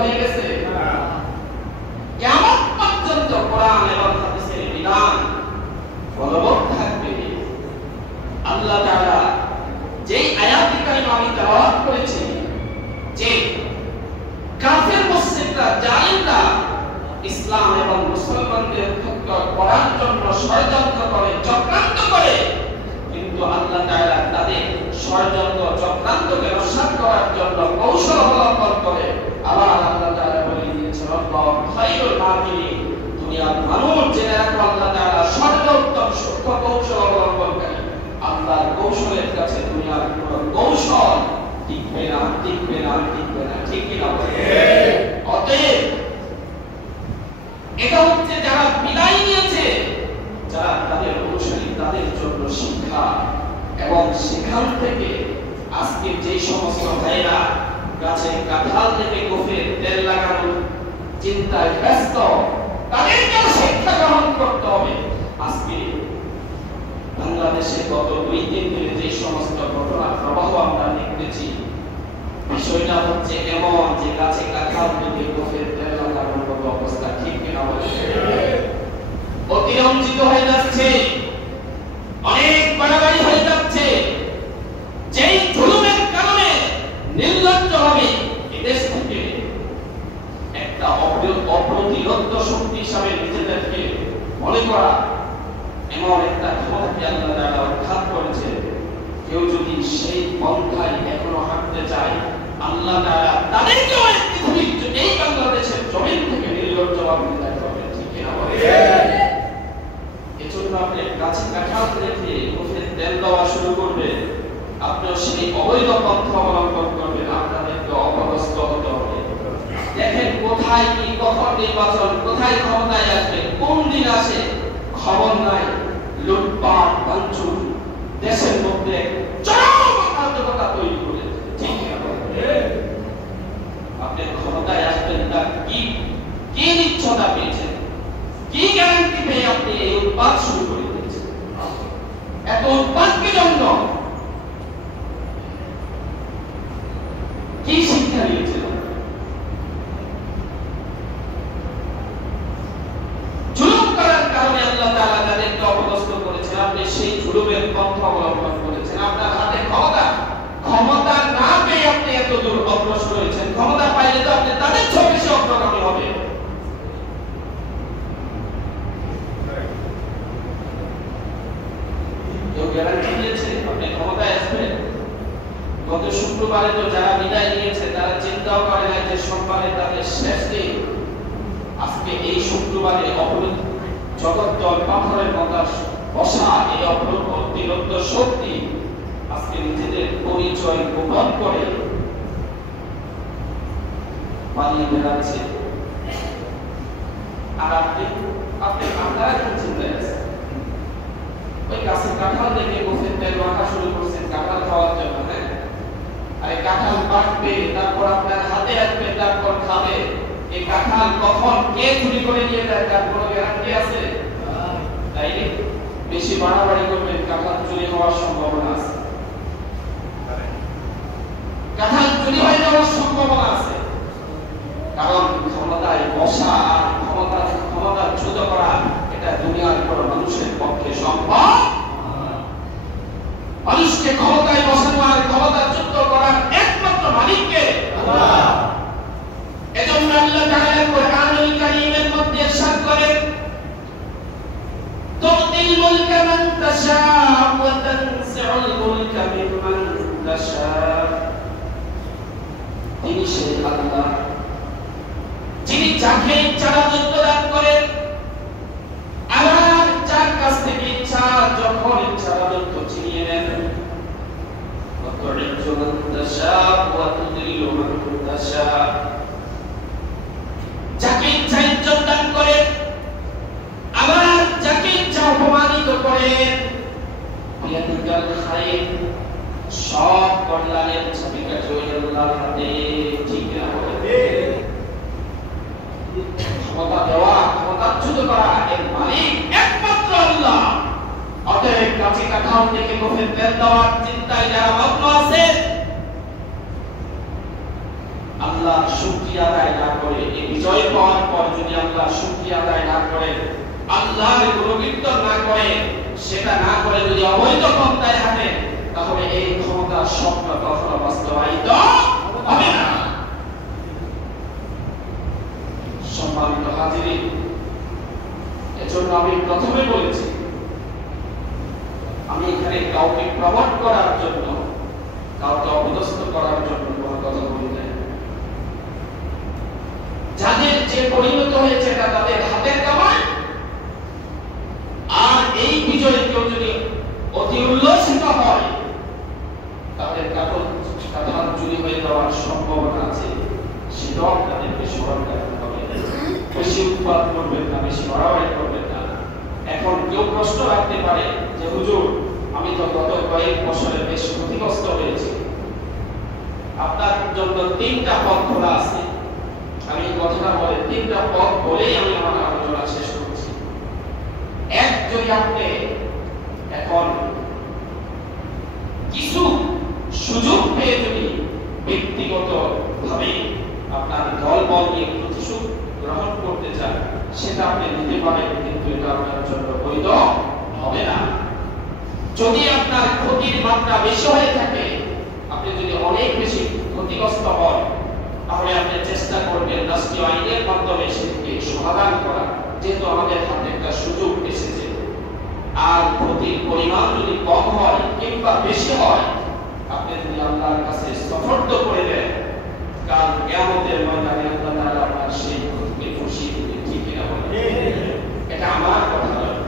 হয়ে গেছে? কিয়ামত পর্যন্ত কোরআন এবং হাদিসের বিধান বলবৎ থাকবে। আল্লাহ তাআলা যেই আয়াত কারিমা আমি তেলাওয়াত করেছি যে কাফের মুশরিকরা জালিমরা ইসলাম এবং মুসলমানদের হত্যা করার জন্য ষড়যন্ত্র করে, চক্রান্ত করে, কিন্তু আল্লাহ তাআলা তাদের ষড়যন্ত্র চক্রান্তকে নস্যাৎ করার জন্য কৌশল অবলম্বন করে। আবার আল্লাহ তাআলা বলে দিয়েছেন আল্লাহু খায়রুল মাকিরিন, দুনিয়ার মানুষ জেনে রাখো আল্লাহ তাআলা সর্বোত্তম সূক্ষ্ম কৌশল অবলম্বনকারী। আল্লাহর কৌশলের কাছে দুনিয়ার কোনো কৌশল টিকবে না, টিকবে না, টিকবে না। ঠিক কি না? অতএব এটা হচ্ছে যারা বিদায় নিয়েছে, যারা তাদের অনুসারী, তাদের জন্য শিক্ষা। এবং সেখান থেকে আজকে যে সমস্ত ভাইরা গাছে কাঁঠাল থেকে গোফের তেল লাগানোর চিন্তায় ব্যস্ত, তাদেরকে শিক্ষা গ্রহণ করতে হবে। আজকে বাংলাদেশে গত 2-3 দিনে যে সমস্ত ঘটনার প্রবাহ আমরা দেখতেছি, বিষয়টা হচ্ছে এমন যে গাছে কাঁঠাল থেকে গোফের তেল লাগানোর মতো অবস্থা। ঠিক কিনা বলে? অতিরঞ্জিত হয়ে যাচ্ছে, অনেক বাড়াবাড়ি হয়ে যাচ্ছে। যেই জুলুমের কারণে নির্লজ্জভাবে এদেশ থেকে একটা অপ্রতিরোধ্য শক্তি হিসাবে নিজেদেরকে মনে করা, এমন একটা ক্ষমতাকে আল্লাহ তাআলা উৎখাত করেছে। কেউ যদি সেই পন্থায় এখনো হাঁটতে চায়, আল্লাহ তাআলা তাদেরকেও এই বাংলাদেশের জমিন থেকে নির্লজ্জভাবে বিদায় করবেন। ঠিক কিনা বলে? এজন্য আপনি গাছে কাঁঠাল রেখে গোফের তেল দেওয়া শুরু করবেন, আপনিও সেই অবৈধ পন্থা অবলম্বন করবেন। আপনাদেরকে অপদস্থ হতে হবে। দেখেন কোথায় কি, কখন নির্বাচন, কোথায় ক্ষমতায় আসবে, কোন দিন আসে, খবর নাই। লুটপাট ভাঙচুর দেশের মধ্যে চরম অরাজকতা তৈরি করে। ঠিক কিনা? আপনি ক্ষমতায় আসবেন, তার কি নিশ্চয়তা পেয়েছেন, কি গ্যারান্টি পেয়ে আপনি এই উৎপাদ শুরু করে দিয়েছেন? এত উৎপাদকে জন্য কি শিক্ষা নিয়েছেন? জুলুম করার কারণে আল্লাহ তাআলা তাদেরকে অপদস্থ করেছেন। আপনি সেই জুলুমের পন্থা অবলম্বন করেছেন। আপনার হাতে ক্ষমতা না পেয়ে আপনি এত দূর অগ্রসর হয়েছেন। ক্ষমতা পাইলে তো আপনি তাদের চেয়ে বেশি অগ্রগামী হবে। গ্যারান্টি দিয়েছে আপনি ক্ষমতায় আসবেন? গত শুক্রবারে তো যারা বিদায় নিয়েছে তারা চিন্তাও করে না যে সোমবারে তাদের শেষ দিন। আজকে এই শুক্রবারে অবরোধ জগদ্দল পাথরের মতো বসা এই অপ্রতিরোধ্য শক্তি আজকে নিজেদের পরিচয় গোপন করে পালিয়ে বেড়াচ্ছে। আর আপনারা কি চিন্তায় আছেন? ওই গাছে কাঁঠাল দেখে গোফের তেল মাখা শুরু করছেন কাঁঠাল খাওয়ার জন্য। হ্যাঁ, আরে কাঁঠাল পাকবে, তারপর আপনার হাতে আসবে, তারপর খাবে। এই কাঁঠাল কখন কে চুরি করে নিয়ে যায় তার কোনো গ্যারান্টি আছে? তাই বেশি বাড়াবাড়ি করবেন, কাঁঠাল চুরি হওয়ার সম্ভাবনা আছে। কাঁঠাল চুরি হয়ে যাওয়ার সম্ভাবনা আছে। কারণ ক্ষমতায় বসা আর ক্ষমতাচ্যুত করা এটা দুনিয়ার কোনো মানুষের পক্ষে সম্ভব। মানুষকে ক্ষমতায় বসানো আর ক্ষমতাচ্যুত করার একমাত্র মালিককে আল্লাহ। এজন্য আল্লাহ তাআলা কোরআনুল কারীমের মধ্যে ইরশাদ করেন, তুতিল মুলকা মান তাশাউ ওয়া তানজিউল মুলকা মিম্মান তাশাউ। তিনি সেই আল্লাহ যিনি যাকে ইচ্ছা রাজত্ব দান করেন, আবার যার কাছ থেকে ইচ্ছা যখন ইচ্ছা রাজত্ব ছিনিয়ে নেন। وتعز من تشاء وتذل من تشاء। যাকে ইচ্ছা ইজ্জত দান করেন, আবার যাকে ইচ্ছা অপমানিত করেন। বিয়াদিকাল খায়র, সব কল্যাণের চাবিকাঠি ওই আল্লাহর হাতে। ঠিক না? ক্ষমতা দেওয়া, ক্ষমতাচ্যুত করা এর মালিক একমাত্র আল্লাহ। অতএব গাছে কাঁঠাল থেকে গোফের তেল দেওয়ার চিন্তায় যারা মগ্ন আছে, আল্লাহ আল্লাহর শুকরিয়া আদায় না করে, এই বিজয় পাওয়ার পর যদি আল্লাহর শুকরিয়া আদায় না করে, আল্লাহর গুণকীর্তন না করে, সেটা না করে যদি অবৈধ পন্থায় হাঁটে, তাহলে এই ক্ষমতার স্বপ্ন কখনো বাস্তবায়িত হবে না। সম্মানিত হাজিরিন, এজন্য আমি প্রথমে বলেছি, আমি এখানে কাউকে প্রমোট করার জন্য, কাউকে অপদস্থ করার জন্য কোনো কথা বলি না। যাদের যে পরিণত হয়েছে এটা তাদের হাতের কামাই। আর এই বিজয়ে কেউ যদি অতি উল্লসিত হয়, তাদের কাঁঠাল চুরি হয়ে যাওয়ার সম্ভাবনা আছে, সেটাও তাদেরকে স্মরণ রাখতে হবে। বেশি উৎপাদ করবেন না, বেশি বাড়াবাড়ি করবেন না। এখন কেউ প্রশ্ন রাখতে পারে যে হুজুর, আমি তো গত কয়েক বছরে বেশ ক্ষতিগ্রস্ত হয়েছি, আপনার জন্য 3টা পথ খোলা আছে। আমি কথাটা বলে 3টা পথ বলেই আমি আমার আলোচনা শেষ করছি। এক, যদি আপনি এখন কিছু সুযোগ পেয়ে যদি ব্যক্তিগত ভাবে আপনার দল বল নিয়ে প্রতিশোধ গ্রহণ করতে চান, সেটা আপনি নিতে পারেন, কিন্তু এটা আপনার জন্য বৈধ হবে না। যদি আপনার ক্ষতির মাত্রা বেশি হয়ে থাকে, আপনি যদি অনেক বেশি ক্ষতিগ্রস্ত হন, তাহলে আপনি চেষ্টা করবেন রাষ্ট্রীয় আইনের মাধ্যমে সেটিকে সমাধান করা, যেহেতু আমাদের হাতে একটা সুযোগ এসেছে। আর ক্ষতির পরিমাণ যদি কম হয় কিংবা বেশি হয়, আপনি যদি আল্লাহর কাছে সফর্দ করে দেন, কাল কিয়ামতের ময়দানে আল্লাহ তাআলা আপনার সেই ক্ষতিকে পুষিয়ে দিতে ঠিক না বলে। এটা আমার কথা নয়।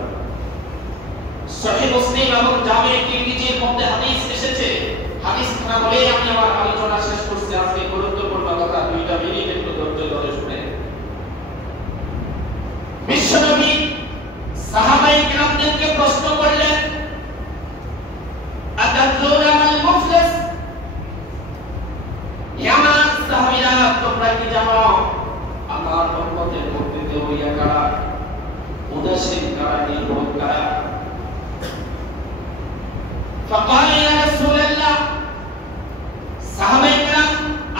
সহিহ মুসলিম এবং জামে তিরমিজির মধ্যে হাদিস এসেছে। হাদিস খানা বলে আমি আমার আলোচনা শেষ করছি। আজকে গুরুত্বপূর্ণ কথা, 2টা মিনিট একটু ধৈর্য ধরে শুনে। বিশ্বনবী সাহাবায়ে কিরামদেরকে প্রশ্ন করলেন, আতাদরুনা মাল মুফলিস? আমার সাহাবীরা, তোমরা কি জানো আমার উম্মতের মধ্যে দেউলিয়া কারা, উদাসীন কারা, নির্বোধ কারা? فقال يا رسول الله, সাহাবায়ে কিরাম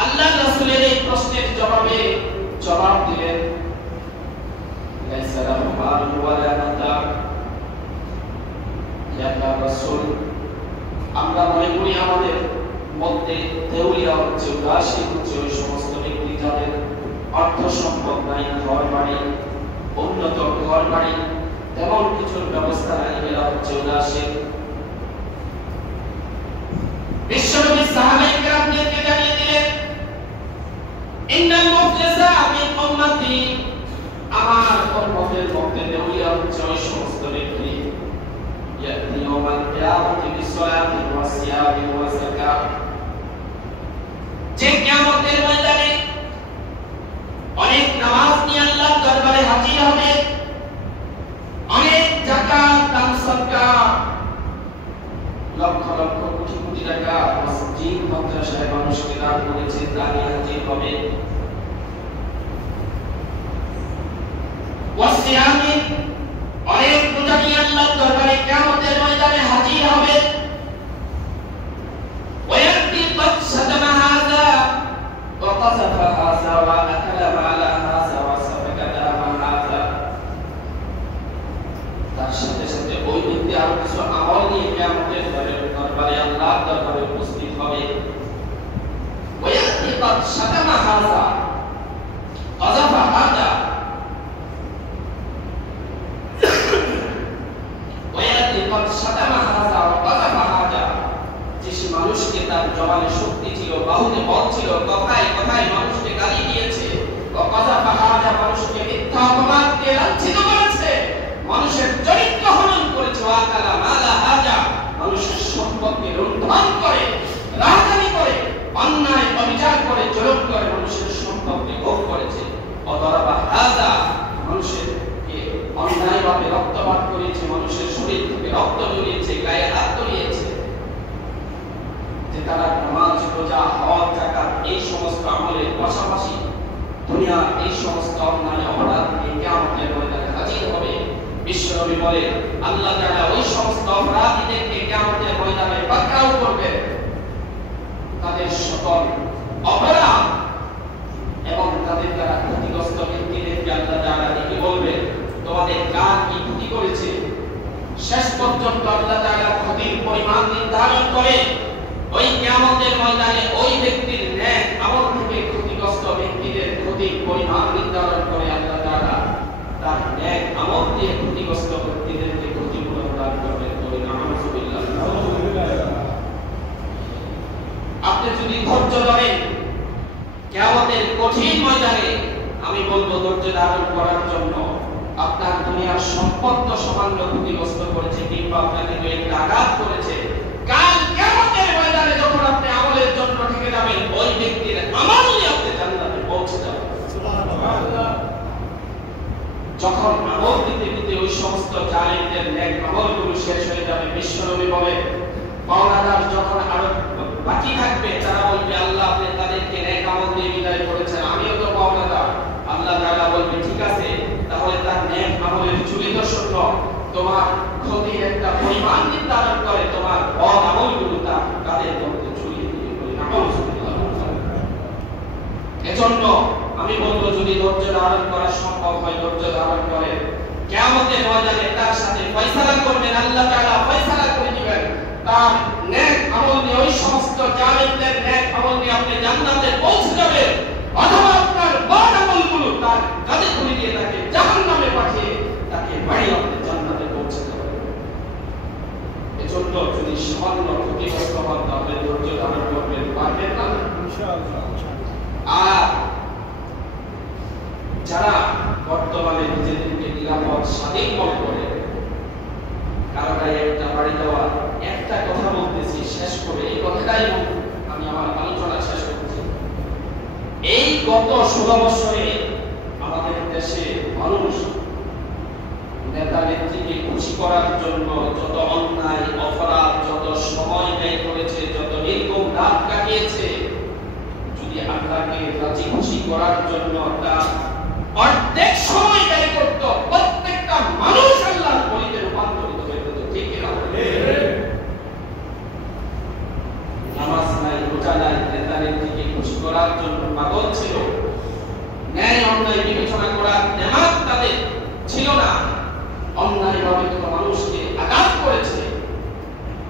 আল্লাহর রাসূলের এই প্রশ্নের জবাব দিলেন, লাইসা লাহু মালুন ওয়ালা মাতা। ইয়া রাসূল, আমরা মনে করি আমাদের মধ্যে দেউলিয়া হচ্ছে, উদাসীন হচ্ছে ওই সমস্ত ব্যক্তি যাদের অর্থ সম্পদ নাই, ঘর বাড়ি, উন্নত ঘর বাড়ি, তেমন কিছুর ব্যবস্থা নাই, এরা হচ্ছে উদাসীন। বিশ্বনবী সাহাবায়ে কিরামদেরকে জানিয়ে দিলেন, ইন্নাল মুফলিসা মিন উম্মতি, আমার উম্মতের মধ্যে দেউলিয়া হচ্ছে ওই সমস্ত ব্যক্তি, ইয়াতি ইয়াউমাল কিয়ামতি বিসসালাতি ওয়া সিয়ামি ওয়া যাকাত, যে কিয়ামতের ময়দানে অনেক নামাজ নিয়ে আল্লাহর দরবারে হাজির হবে, অনেক যাকাত, দান সদকা, লক্ষ লক্ষ কোটি কোটি টাকা মসজিদ মাদ্রাসায় মানুষকে দান করেছে, তা নিয়ে হাজির হবে। ওয়াসিয়ামি, অনেক পূজা নিয়ে আল্লাহর দরবারে কিয়ামতের ময়দানে হাজির হবে। ওয়ায়াতি কদ সাদামা হাযা ওয়া কাযাফা হাযা ওয়া আকালা মালা হাযা ওয়া সাফাকা দামা হাযা, তার সাথে সাথে ওই ব্যক্তি আরো কিছু আমল নিয়ে কিয়ামতের দরবারে আল্লাহর দরবারে উপস্থিত হবে। ওয়ায়াতি কদ সাদামা হাযা কাযাফা হাযা, মানুষকে তার জবানে শক্তি ছিল, বাহুতে বল ছিল, কথায় কথায় মানুষকে গালি দিয়েছে, মানুষকে মিথ্যা অপবাদ দিয়ে লাঞ্ছিত করেছে, মানুষের চরিত্র হনন করেছে, মানুষের সম্পদকে লুণ্ঠন করে, রাজধানী করে, অন্যায় অবিচার করে, জুলুম করে মানুষের সম্পদকে ভোগ করেছে। মানুষের অন্যায়ভাবে রক্তপাত করেছে, মানুষের শরীর থেকে রক্ত বেরিয়েছে, গায়ে হাত ধরিয়েছে, যে তারা নামাজ, রোজা, হজ, যাকাত এই সমস্ত আমলের পাশাপাশি দুনিয়ার এই সমস্ত অন্যায় অপরাধ নিয়ে কিয়ামতের ময়দানে হাজির হবে। বিশ্বনবী বলেন, আল্লাহ তাআলা ওই সমস্ত অপরাধীদেরকে কিয়ামতের ময়দানে পাকড়াও করবেন, তাদের সকল অপরাধ আপনাদের দ্বারা ক্ষতিগ্রস্ত ব্যক্তিদেরকে আল্লাহ তাআলা ডেকে বলবেন তোমাদের কার কি ক্ষতি করেছে। শেষ পর্যন্ত আল্লাহ তাআলা ক্ষতির পরিমাণ নির্ধারণ করে ওই কিয়ামতের ময়দানে ওই ব্যক্তির নেক আমল থেকে ক্ষতিগ্রস্ত ব্যক্তিদের ক্ষতির পরিমাণ নির্ধারণ করে আল্লাহ তাআলা তার নেক আমল দিয়ে ক্ষতিগ্রস্ত ব্যক্তিদেরকে ক্ষতিপূরণ দান করবেন। আপনি যদি ধৈর্য ধরেন কিয়ামতের কঠিন ময়দানে, আমি বলবো ধৈর্য ধারণ করার জন্য আপনার দুনিয়ার সম্পদ তো সামান্য ক্ষতিগ্রস্ত করেছে কিংবা আপনাকে একটা আঘাত করেছে, কাল কিয়ামতের ময়দানে যখন আপনি আমলের জন্য ঠেকে যাবেন ওই ব্যক্তির আমল নিয়ে আপনি জান্নাতে পৌঁছে যাবেন। সুবহানাল্লাহ। যখন আমল দিতে দিতে ওই সমস্ত জালিমদের নেক আমলগুলো শেষ হয়ে যাবে, বিশ্বনবী বলেন পাওনাদার যখন আরো বাকি থাকবে তারা বলবে আল্লাহ আপনি তাদেরকে নেক আমল দিয়ে বিদায় করেছেন, আমিও তো পাওনাদার। আল্লাহ তাআলা বলবে ঠিক আছে, তাহলে তার নেক আমলের চুলিত শূন্য তোমার ক্ষতির একটা পরিমাণ নির্ধারণ করে তোমার বদ আমলগুলো তাদের মধ্যে চুলিয়ে দিবে। এজন্য আমি বলবো যদি ধৈর্য ধারণ করা সম্ভব হয় ধৈর্য ধারণ করে কিয়ামতের ময়দানে তার সাথে ফয়সালা করবেন, আল্লাহ তাআলা ফয়সালা করে দিবেন। তার নেক আমল দিয়ে ওই সমস্ত জালিমদের নেক আমল দিয়ে আপনি জান্নাতে পৌঁছে যাবেন, অথবা আপনার বদ আমলগুলো তার কাঁধে তুলে দিয়ে তাকে জাহান্নামে পাঠিয়ে তাকে বাড়ি আপনি জান্নাতে পৌঁছে যাবেন। এজন্য যদি সামান্য ক্ষতিগ্রস্ত হন তাহলে ধৈর্য ধারণ করবেন, পারবেন না ইনশাআল্লাহ। আর যারা বর্তমানে নিজেদেরকে নিরাপদ স্বাধীন মনে করে কারো গায়ে একটা বাড়ি দেওয়া, একটা কথা বলতেছি শেষ করে এই কথাটাই আমি আমার আলোচনা শেষ করছি। এই গত 16 বছরে আমাদের দেশে মানুষ নেতা নেত্রীকে খুশি করার জন্য যত অন্যায় অপরাধ, যত সময় ব্যয় করেছে, যত নির্মম রাত কাটিয়েছে, যদি আল্লাহকে রাজি খুশি করার জন্য তার অর্ধেক সময় ব্যয় করত, প্রত্যেকটা মানুষ আল্লাহর বলিতে রূপান্তরিত হয়ে যেত। ঠিক কিনা? নামাজ নাই, রোজা নাই, নেতা নেত্রীকে খুশি করার জন্য পাগল ছিল, ন্যায় অন্যায় বিবেচনা করার নেমাত তাদের ছিল না, অন্যায়ভাবে কোনো মানুষকে আঘাত করেছে।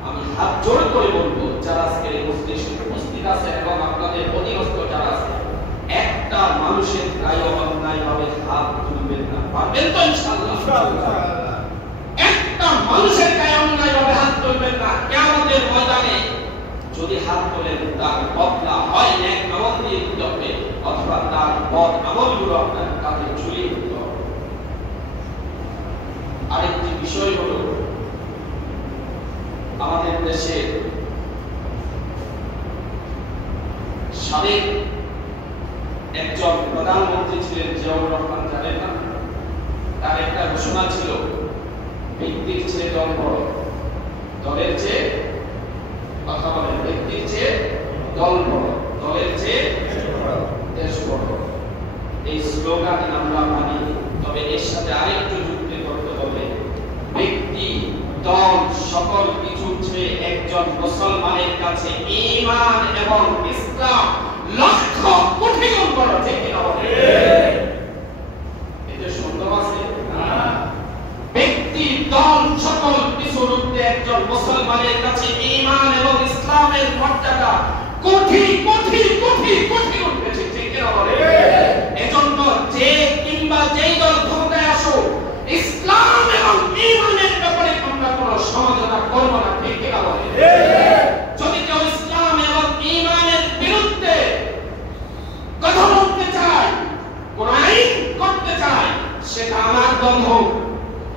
আমি হাত জোর করে বলবো যারা আজকে উপস্থিত আছে এবং আপনাদের অধীনস্থ যারা আছে, একটা মানুষের গায়ে অন্যায়ভাবে হাত তুলবেন না, পারবেন তো ইনশাআল্লাহ? একটা মানুষের গায়ে অন্যায়ভাবে হাত তুলবেন না। কিয়ামতের ময়দানে যদি হাত তোলেন তার বদলা হয় নেক আমল দিয়ে দিতে হবে, অথবা তার বদ আমলগুলো আপনার কাঁধে ঝুলিয়ে দিতে হবে। আরেকটি বিষয় হলো আমাদের দেশে সাবেক একজন প্রধানমন্ত্রী ছিলেন জিয়াউর রহমান, জানেন না? তার একটা ঘোষণা ছিল ব্যক্তির চেয়ে দল বড়, দলের চেয়ে কথা বলেন, ব্যক্তির চেয়ে দল বড়, দলের চেয়ে দেশ বড়। এই স্লোগান আমরা মানি, তবে এর সাথে আরেকটু যুক্তি করতে হবে, ব্যক্তি দল সকল কিছু চেয়ে একজন মুসলমানের কাছে ঈমান এবং ইসলাম লক্ষ কোটি গুণ বড়। ঠিক কিনা বলেন? এতে সন্দেহ আছে? ব্যক্তি দল সকল কিছুর ঊর্ধ্বে একজন মুসলমানের কাছে ঈমান এবং ইসলামের মর্যাদা কোটি কোটি কোটি কোটি গুণ বেশি। ঠিক কিনা বলেন? এজন্য যে কিংবা যেই দল ক্ষমতায় আসো, ইসলাম এবং ঈমানের ব্যাপারে আমরা কোনো সমঝোতা করব না। ঠিক কিনা বলেন? যদি কেউ ইসলাম এবং ঈমানের বিরুদ্ধে কথা বলতে চায়, কোন আইন করতে চায়, সেটা আমার দল হোক,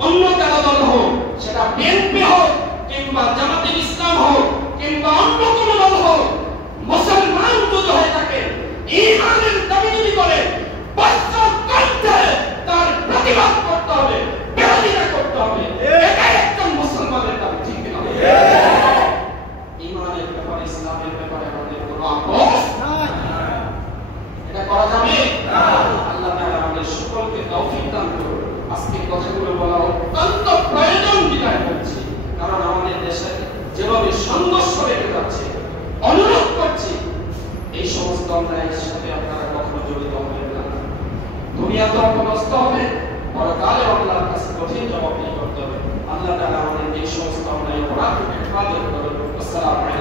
অন্য কারো দল হোক, সেটা বিএনপি হোক কিংবা জামাতে ইসলাম হোক কিংবা অন্য কোন দল হোক, মুসলমান যদি হয়ে থাকে, ঈমানের দাবি যদি করে, তার প্রতিবাদ করতে হবে, বিরোধিতা করতে হবে। এটাই একজন মুসলমানের দাবি। ঠিক কিনা? ঈমানের ব্যাপারে, ইসলামের ব্যাপারে আমাদের কোনো আপোষ নাই। এটা করা যাবে না। আল্লাহ তাআলা আমাদের সকলকে তৌফিক দান করুন। আজকে কথাগুলো বলা অত্যন্ত প্রয়োজন বিধায় করছি, কারণ আমাদের দেশে যেভাবে সংঘর্ষ বেড়ে যাচ্ছে, অনুরোধ করছি এই সমস্ত অন্যায়ের সাথে আপনারা কখনো জড়িত হবেন না। দুনিয়াতে অপদস্থ হবে, পরকালে আল্লাহর কাছে কঠিন জবাবদিহি করতে হবে। আল্লাহ তাআলা আমাদের এই সমস্ত অন্যায় অপরাধ থেকে হেফাজত করুন। আসসালামু আলাইকুম।